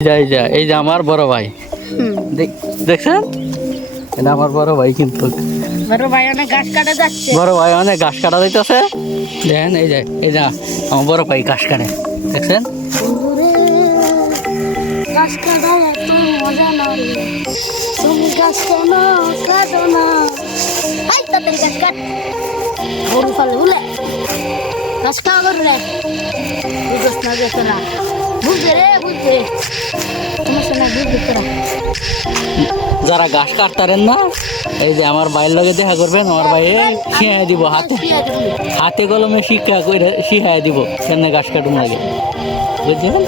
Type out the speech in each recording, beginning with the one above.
এই যে আমার বড় ভাই দেখছেন, এটা আমার বড় ভাই কিন্তু বড় ভাই অনেক ঘাস কাটা যাচ্ছে। বড় ভাই অনেক ঘাস কাটা যাইতেছে। দেখেন এই যে আমার বড় ভাই ঘাস কাটে, দেখছেন। ঘাস কাটা এত মজা না রে, তুমি ঘাস কেন কাটো না? আই তাতে ঘাস কাট, গরু ফালে উলে ঘাস খাওয়া গরু রে, বুঝছ না যে তোরা বুঝবে রে, বুঝবে সমস্যা না, বুঝবে তোরা। যারা ঘাস কাটতারেন না, এই যে আমার ভাইয়ের লগে দেখা করবেন, আমার ভাই শিখাই দিব, হাতে কলমে শিখাই দিব কেন ঘাস কাটুন লাগে, বুঝছেন।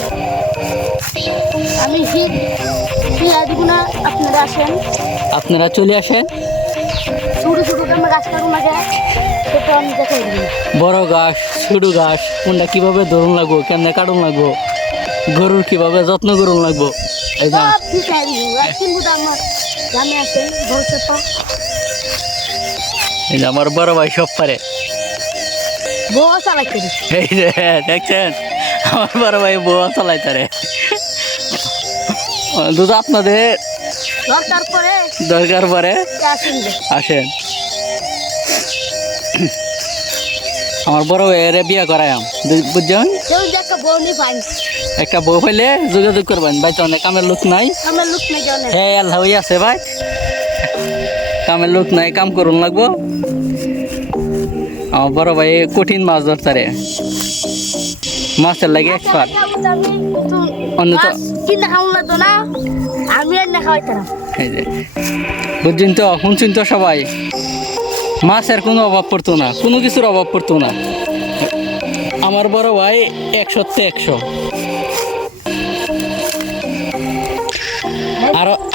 আমি শিখা দিব না, আপনারা আসেন, আপনারা চলে আসেন। ছোট ছোট আমরা গাছ কাটুন লাগে, সেটা আমি দেখাই দিব। বড় ঘাস ছোট ঘাস কোনটা কিভাবে ধরুন লাগবো, কেমনে কাটুন লাগবো, গরুর কিভাবে যত্ন করুন লাগবো, এই যে সব শিখাই দিব। কিন্তু আমার গ্রামে আসেন ভবিষ্যৎ, এই যে আমার বড় ভাই সব পারে। বউ চালাইতে এই যে দেখছেন, আমার বড় ভাই বউ চালাইতারে। দুধ আপনাদের দরকার পরে দরকার পরে আসেন যে। আসেন। আমার বড় ভাইয়ের বিয়ে করায়াম, বুঝছেন। কেউ যে একটা বউ নি পাই, একটা বউ হইলে যোগাযোগ করবেন, ভাই তো অনেক কামের লোক নাই। আমার লোক নেই জানে। হ্যাঁ আল্লাহ হই আছে ভাই, কামের লোক নাই, কাম করুন লাগবো। আমার বড় ভাই কঠিন মাছ ধরতারে, মাছের লাগে এক্সপার্ট। অন্য তো কিনা খাওয়া লাগতো না, আমি আর না খাওয়াইতাম। এই যে বুঝছেন তো, শুনছেন তো সবাই, মাছের কোনো অভাব পড়তো না, কোনো কিছুর অভাব পড়তো না। আমার বড় ভাই 100-তে 100।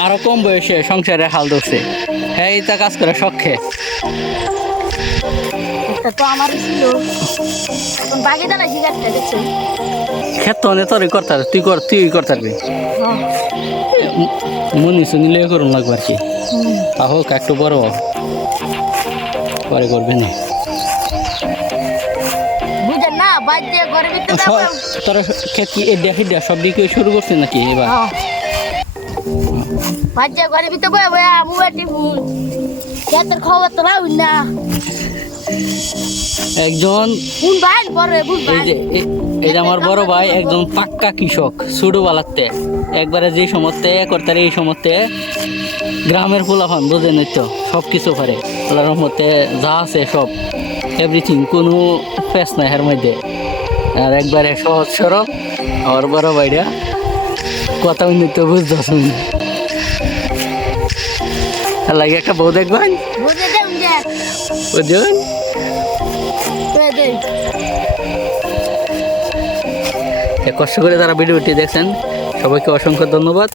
আরো কম বয়সে সংসারে হাল ধরছে, হ্যাঁ এটা কাজ করে শখে। একটা তো আমার ছিল, এখন বাগে দাঁড়াই শিখাচ্ছে দেখছেন। ক্ষেত্র অনেক তোরই করতে হবে, তুই করতে পারবি। মনে শুনিলে করুন লাগবে আর কি, তা হোক একটু বড় পরে করবে না। বুঝেন না, বাদ দিয়ে ঘরে ভিতরে তোরা ক্ষেত কি এটা সব দিকে শুরু করছে নাকি এবার? বাদ দিয়ে ঘরে ভিতরে বয়ে বয়ে মোবাইল টিপুন, খেতের খবর তো রাখুন না। একজন বুন ভাই বড় বুন ভাই, এই যে আমার বড় ভাই একজন পাক্কা কৃষক, ছোটবেলাতে একবারে যে সমস্তে করতে এই সমস্তে গ্রামের ফুলাফান বোঝেন তো, সব কিছু পারে আল্লাহর রহমতে, যা আছে সব এভরিথিং, কোনো ফেস নাই এর মধ্যে। আর একবারে সহজ সরল আমার বড় ভাইরা, কথা উন্নত বুঝতেছেন। লাগে একটা বউ দেখবেন, বুঝে দেন যে বুঝছেন। কষ্ট করে তারা ভিডিওটি দেখছেন, সবাইকে অসংখ্য ধন্যবাদ।